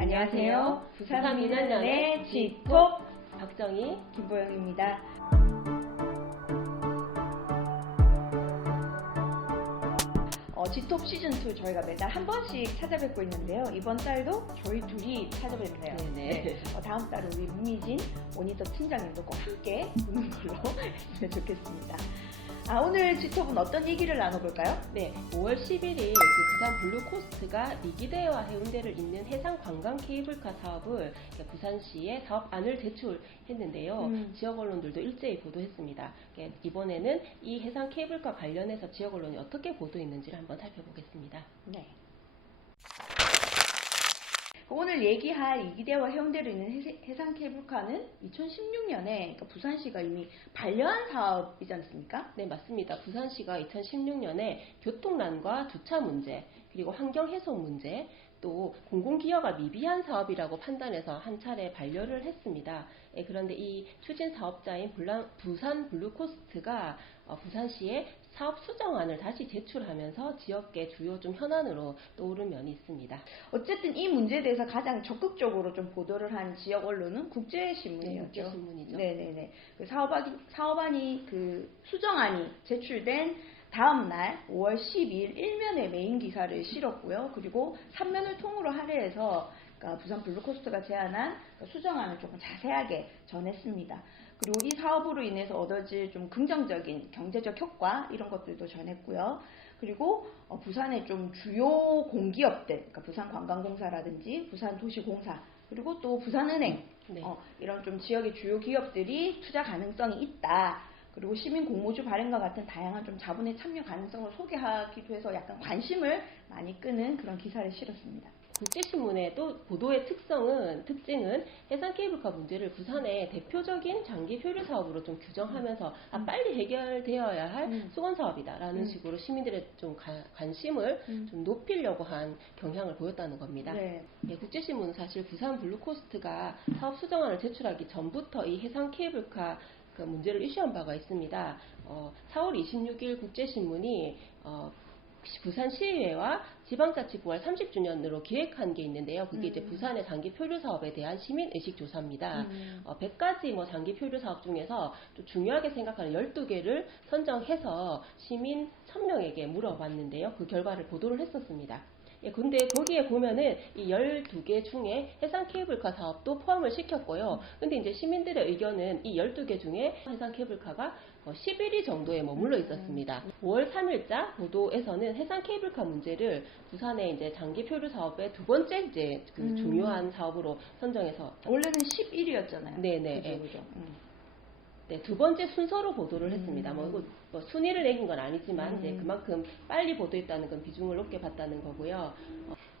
안녕하세요. 부산 민원연의 G톡 박정희, 김보영입니다. G톡 시즌2 저희가 매달 한 번씩 찾아뵙고 있는데요. 이번 달도 저희 둘이 찾아뵙네요. 네네. 다음 달에 우리 문미진 모니터 팀장님도 꼭 함께 보는 걸로 했으면 좋겠습니다. 오늘 G톡은 어떤 얘기를 나눠볼까요? 네, 5월 11일 부산 블루코스트가 이기대와 해운대를 잇는 해상 관광 케이블카 사업을 부산시에 사업안을 제출했는데요. 지역 언론들도 일제히 보도했습니다. 이번에는 이 해상 케이블카 관련해서 지역 언론이 어떻게 보도했는지를 한번 살펴보겠습니다. 네. 오늘 얘기할 이기대와 해운대를 잇는 해상 케이블카는 2016년에 그러니까 부산시가 이미 반려한 사업이지 않습니까? 네, 맞습니다. 부산시가 2016년에 교통난과 주차 문제, 그리고 환경 훼손 문제, 또 공공기여가 미비한 사업이라고 판단해서 한 차례 반려를 했습니다. 그런데 이 추진 사업자인 부산 블루코스트가 부산시에 사업 수정안을 다시 제출하면서 지역계 주요 좀 현안으로 떠오른 면이 있습니다. 어쨌든 이 문제에 대해서 가장 적극적으로 좀 보도를 한 지역 언론은 국제신문이었죠. 네, 국제신문이죠. 네네네. 그 사업안이 그 수정안이 제출된 다음 날 5월 12일 일면에 메인 기사를 실었고요. 그리고 3면을 통으로 할애해서 그러니까 부산 블루코스트가 제안한 수정안을 조금 자세하게 전했습니다. 그리고 이 사업으로 인해서 얻어질 좀 긍정적인 경제적 효과 이런 것들도 전했고요. 그리고 부산의 좀 주요 공기업들, 그러니까 부산관광공사라든지 부산도시공사 그리고 또 부산은행 네. 이런 좀 지역의 주요 기업들이 투자 가능성이 있다. 그리고 시민 공모주 발행과 같은 다양한 좀 자본의 참여 가능성을 소개하기도 해서 약간 관심을 많이 끄는 그런 기사를 실었습니다. 국제신문의 또 보도의 특징은 해상 케이블카 문제를 부산의 대표적인 장기 표류 사업으로 좀 규정하면서 빨리 해결되어야 할 수건 사업이다라는 식으로 시민들의 좀 관심을 좀 높이려고 한 경향을 보였다는 겁니다. 네. 국제신문은 사실 부산 블루코스트가 사업 수정안을 제출하기 전부터 이 해상 케이블카 그 문제를 이슈한 바가 있습니다. 4월 26일 국제신문이 부산시의회와 지방자치부활 30주년으로 기획한 게 있는데요. 그게 이제 부산의 장기 표류 사업에 대한 시민의식 조사입니다. 100가지 장기 표류 사업 중에서 좀 중요하게 생각하는 12개를 선정해서 시민 1000명에게 물어봤는데요. 그 결과를 보도를 했었습니다. 근데 거기에 보면은 이 12개 중에 해상 케이블카 사업도 포함을 시켰고요. 근데 이제 시민들의 의견은 이 12개 중에 해상 케이블카가 11위 정도에 머물러 있었습니다. 5월 3일자 보도에서는 해상 케이블카 문제를 부산의 이제 장기 표류 사업의 두 번째 이제 그 중요한 사업으로 선정해서 원래는 11위였잖아요. 네네. 그죠. 네, 두 번째 순서로 보도를 했습니다. 뭐 순위를 매긴 건 아니지만 이제 그만큼 빨리 보도했다는 건 비중을 높게 봤다는 거고요.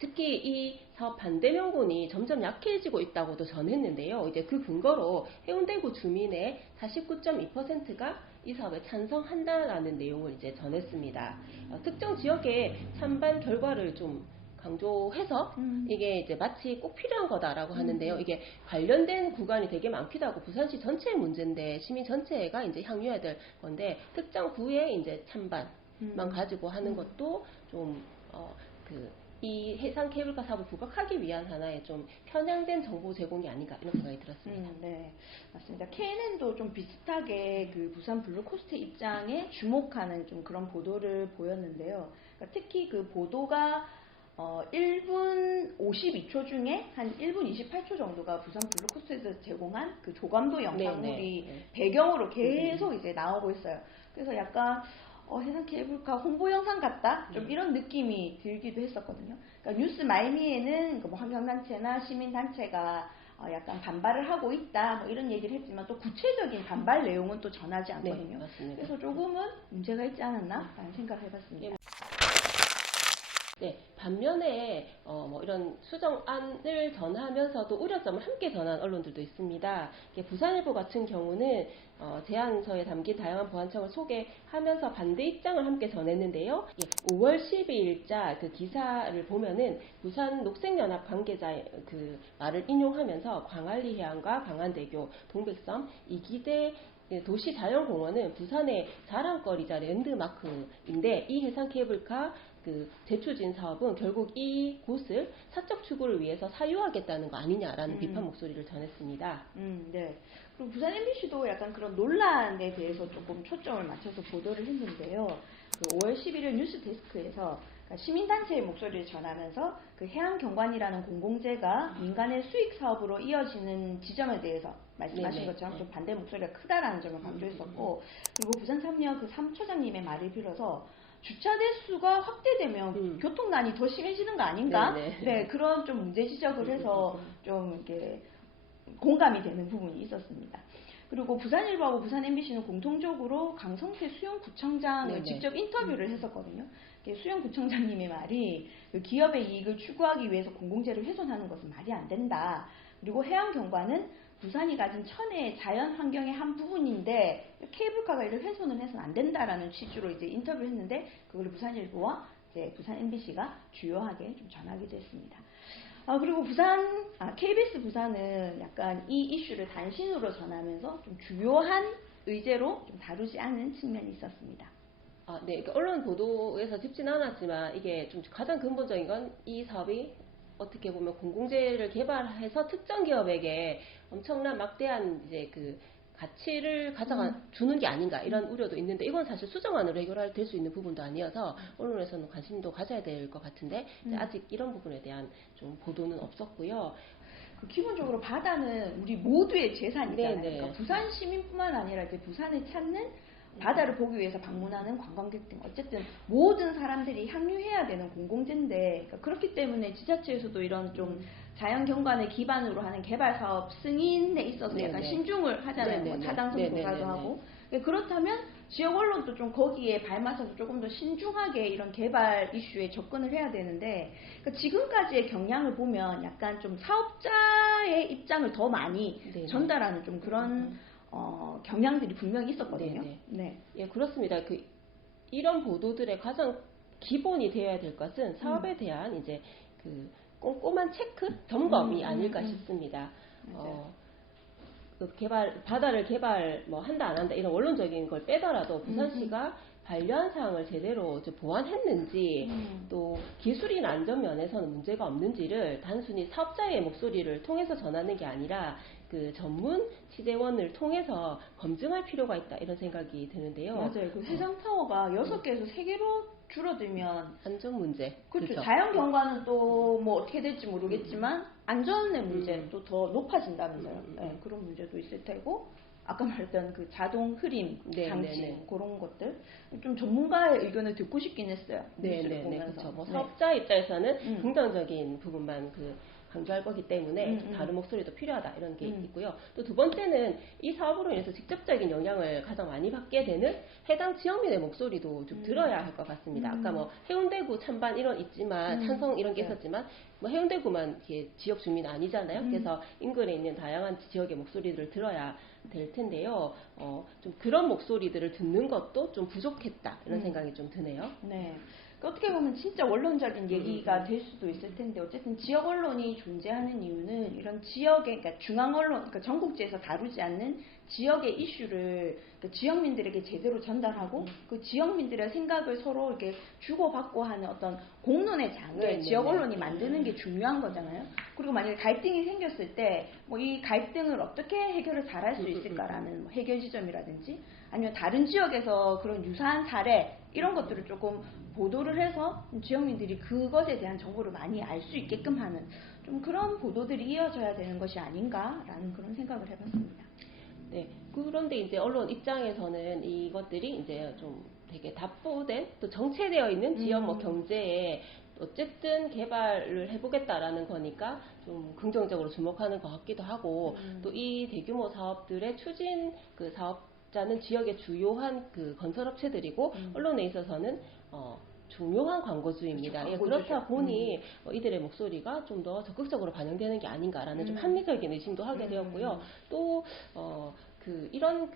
특히 이 사업 반대 명분이 점점 약해지고 있다고도 전했는데요. 이제 그 근거로 해운대구 주민의 49.2%가 이 사업에 찬성한다라는 내용을 이제 전했습니다. 특정 지역의 찬반 결과를 좀 강조해서 이게 이제 마치 꼭 필요한 거다라고 하는데요. 이게 관련된 구간이 되게 많기도 하고 부산시 전체의 문제인데 시민 전체가 이제 향유해야 될 건데 특정 구의 이제 찬반만 가지고 하는 것도 좀 이 해상 케이블카 사업을 부각하기 위한 하나의 좀 편향된 정보 제공이 아닌가 이런 생각이 들었습니다. 네, 맞습니다. KNN도 좀 비슷하게 그 부산 블루코스트 입장에 주목하는 좀 그런 보도를 보였는데요. 그러니까 특히 그 보도가 1분 52초 중에 한 1분 28초 정도가 부산 블루코스트에서 제공한 그 조감도 영상물이 배경으로 계속 이제 나오고 있어요. 그래서 약간 해상 케이블카 홍보 영상 같다? 좀 이런 느낌이 들기도 했었거든요. 그러니까 뉴스 마이미에는 뭐 환경단체나 시민단체가 약간 반발을 하고 있다, 뭐 이런 얘기를 했지만 또 구체적인 반발 내용은 또 전하지 않거든요. 네, 그래서 조금은 문제가 있지 않았나? 라는 생각을 해봤습니다. 네, 반면에 뭐 이런 수정안을 전하면서도 우려점을 함께 전한 언론들도 있습니다. 부산일보 같은 경우는 제안서에 담긴 다양한 보완청을 소개하면서 반대 입장을 함께 전했는데요. 5월 12일자 그 기사를 보면은 부산 녹색연합 관계자의 그 말을 인용하면서 광안리 해안과 강안대교, 동백섬, 이기대 도시자연공원은 부산의 자랑거리자 랜드마크인데 이 해상 케이블카 그 재추진 사업은 결국 이 곳을 사적 추구를 위해서 사유하겠다는 거 아니냐라는 비판 목소리를 전했습니다. 네. 그리고 부산 MBC도 약간 그런 논란에 대해서 조금 초점을 맞춰서 보도를 했는데요. 그 5월 11일 뉴스데스크에서 시민단체의 목소리를 전하면서 그 해양경관이라는 공공재가 민간의 수익 사업으로 이어지는 지점에 대해서 말씀하신 네네. 것처럼 좀 반대 목소리가 크다라는 점을 강조했었고, 그리고 부산삼역 그 3처장님의 말을 빌어서 주차 대수가 확대되면 교통난이 더 심해지는 거 아닌가? 네네. 네, 그런 좀 문제 지적을 해서 좀 이렇게 공감이 되는 부분이 있었습니다. 그리고 부산일보하고 부산 MBC는 공통적으로 강성태 수영구청장을 네네. 직접 인터뷰를 했었거든요. 수영구청장님의 말이 그 기업의 이익을 추구하기 위해서 공공재를 훼손하는 것은 말이 안 된다. 그리고 해양경관은 부산이 가진 천혜의 자연 환경의 한 부분인데 케이블카가 이를 훼손을 해서는 안 된다라는 취지로 이제 인터뷰를 했는데 그걸 부산일보와 이제 부산 MBC가 주요하게 좀 전하기도 했습니다. 그리고 KBS 부산은 약간 이 이슈를 단신으로 전하면서 좀 주요한 의제로 좀 다루지 않은 측면이 있었습니다. 네. 그러니까 언론 보도에서 짚진 않았지만 이게 좀 가장 근본적인 건 이 사업이 어떻게 보면 공공재를 개발해서 특정 기업에게 엄청난 막대한 이제 그 가치를 주는 게 아닌가 이런 우려도 있는데 이건 사실 수정안으로 해결될 수 있는 부분도 아니어서 언론에서는 관심도 가져야 될 것 같은데 아직 이런 부분에 대한 좀 보도는 없었고요. 기본적으로 바다는 우리 모두의 재산이잖아요. 네네. 그러니까 부산 시민뿐만 아니라 이제 부산을 찾는 바다를 보기 위해서 방문하는 관광객 등 어쨌든 모든 사람들이 향유해야 되는 공공재인데 그러니까 그렇기 때문에 지자체에서도 이런 좀 자연경관을 기반으로 하는 개발 사업 승인에 있어서 약간 신중을 하잖아요. 뭐 타당성 조사도 하고. 그렇다면 지역 언론도 좀 거기에 발맞춰서 조금 더 신중하게 이런 개발 이슈에 접근을 해야 되는데 그러니까 지금까지의 경향을 보면 약간 좀 사업자의 입장을 더 많이 전달하는 좀 그런 경향들이 분명히 있었거든요. 네. 예, 그렇습니다. 이런 보도들의 가장 기본이 되어야 될 것은 사업에 대한 이제 그 꼼꼼한 체크, 점검이 아닐까 싶습니다. 바다를 개발 한다 안 한다 이런 원론적인 걸 빼더라도 부산시가 반려한 사항을 제대로 보완했는지 또 기술이나 안전 면에서는 문제가 없는지를 단순히 사업자의 목소리를 통해서 전하는 게 아니라 그 전문 취재원을 통해서 검증할 필요가 있다 이런 생각이 드는데요. 맞아요. 그 해상타워가 6개에서 3개로 줄어들면 안전 문제. 그렇죠. 자연경관은 또 뭐 어떻게 될지 모르겠지만 안전의 문제도 더 높아진다면서요. 네, 그런 문제도 있을 테고 아까 말했던 그 자동 흐림 장치 그런 것들 좀 전문가의 의견을 듣고 싶긴 했어요. 네네네. 그렇죠. 사업자 입장에서는 긍정적인 부분만 강조할 거기 때문에 다른 목소리도 필요하다 이런 게 있고요. 또 두 번째는 이 사업으로 인해서 직접적인 영향을 가장 많이 받게 되는 해당 지역민의 목소리도 좀 들어야 할 것 같습니다. 아까 해운대구 찬반 이런 있지만 찬성 이런 게 있었지만 해운대구만 이렇게 지역 주민 아니잖아요. 그래서 인근에 있는 다양한 지역의 목소리들을 들어야 될 텐데요. 좀 그런 목소리들을 듣는 것도 좀 부족했다 이런 생각이 좀 드네요. 네. 어떻게 보면 진짜 원론적인 얘기가 될 수도 있을 텐데 어쨌든 지역 언론이 존재하는 이유는 이런 지역의 그러니까 중앙 언론, 그러니까 전국지에서 다루지 않는 지역의 이슈를 그러니까 지역민들에게 제대로 전달하고 그 지역민들의 생각을 서로 이렇게 주고받고 하는 어떤 공론의 장을 지역 언론이 만드는 게 중요한 거잖아요. 그리고 만약에 갈등이 생겼을 때 뭐 이 갈등을 어떻게 해결을 잘할 수 있을까라는 해결 지점이라든지 아니면 다른 지역에서 그런 유사한 사례 이런 것들을 조금 보도를 해서 지역민들이 그것에 대한 정보를 많이 알 수 있게끔 하는 좀 그런 보도들이 이어져야 되는 것이 아닌가라는 그런 생각을 해봤습니다. 네. 그런데 이제 언론 입장에서는 이것들이 이제 좀 되게 답보된 또 정체되어 있는 지역 경제에 어쨌든 개발을 해보겠다라는 거니까 좀 긍정적으로 주목하는 것 같기도 하고 또 이 대규모 사업들의 추진 사업자는 지역의 주요한 건설업체들이고 언론에 있어서는 중요한 광고주입니다. 그렇죠, 그렇다 보니 이들의 목소리가 좀 더 적극적으로 반영되는 게 아닌가라는 좀 합리적인 의심도 하게 되었고요. 또 이런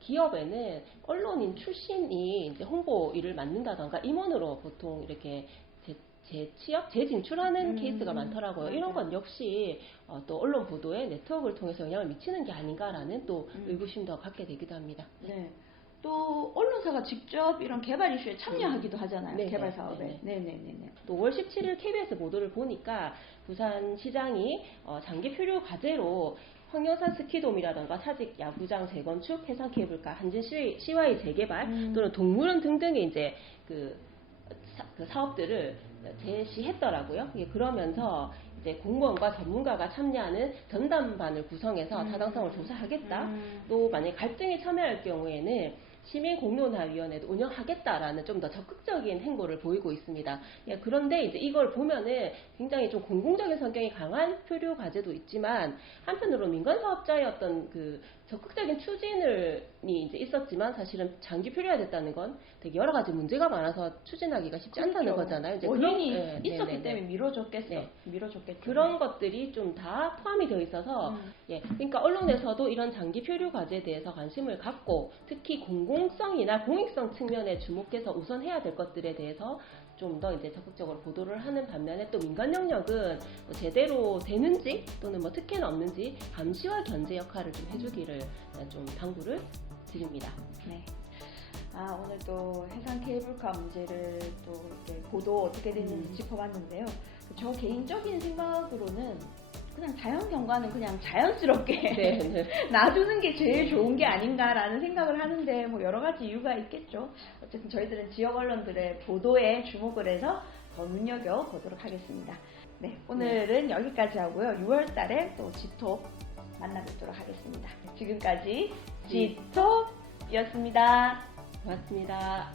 기업에는 언론인 출신이 이제 홍보 일을 맡는다던가 임원으로 보통 이렇게 재취업, 재진출하는 케이스가 많더라고요. 이런 건 역시 또 언론 보도에 네트워크를 통해서 영향을 미치는 게 아닌가라는 또 의구심도 갖게 되기도 합니다. 네. 또 언론사가 직접 이런 개발 이슈에 참여하기도 하잖아요. 네네, 개발 사업에. 네네. 네네네네. 또 5월 17일 KBS 보도를 보니까 부산시장이 장기 표류 과제로 황령산 스키돔이라던가 사직 야구장 재건축, 해상 케이블카, 한진 시와의 재개발 또는 동물원 등등의 이제 그 사업들을 제시했더라고요. 그러면서 이제 공무원과 전문가가 참여하는 전담반을 구성해서 타당성을 조사하겠다. 또 만약 갈등이 첨예할 경우에는 시민공론화위원회도 운영하겠다라는 좀 더 적극적인 행보를 보이고 있습니다. 그런데 이제 이걸 보면은 굉장히 좀 공공적인 성격이 강한 표류 과제도 있지만 한편으로 민간 사업자의 어떤 그 적극적인 추진이 이제 있었지만 사실은 장기 표류화됐다는 건 되게 여러 가지 문제가 많아서 추진하기가 쉽지 않다는 거잖아요. 이제 원인이 그런, 있었기 때문에 미뤄졌겠어. 네. 미뤄졌겠죠. 그런 것들이 좀 다 포함이 되어 있어서 그러니까 언론에서도 이런 장기 표류 과제에 대해서 관심을 갖고 특히 공공성이나 공익성 측면에 주목해서 우선해야 될 것들에 대해서 좀 더 이제 적극적으로 보도를 하는 반면에 또 민간 영역은 뭐 제대로 되는지 또는 뭐 특혜는 없는지 감시와 견제 역할을 좀 해주기를 좀 당부를 드립니다. 네. 오늘 또 해상 케이블카 문제를 또 이렇게 보도 어떻게 됐는지 짚어봤는데요. 저 개인적인 생각으로는 그냥 자연 경관은 그냥 자연스럽게 네. 놔두는 게 제일 좋은 게 아닌가라는 생각을 하는데 뭐 여러 가지 이유가 있겠죠. 어쨌든 저희들은 지역 언론들의 보도에 주목을 해서 더 눈여겨보도록 하겠습니다. 네, 오늘은 여기까지 하고요. 6월 달에 또 G톱 만나뵙도록 하겠습니다. 지금까지 G톱이었습니다. 고맙습니다.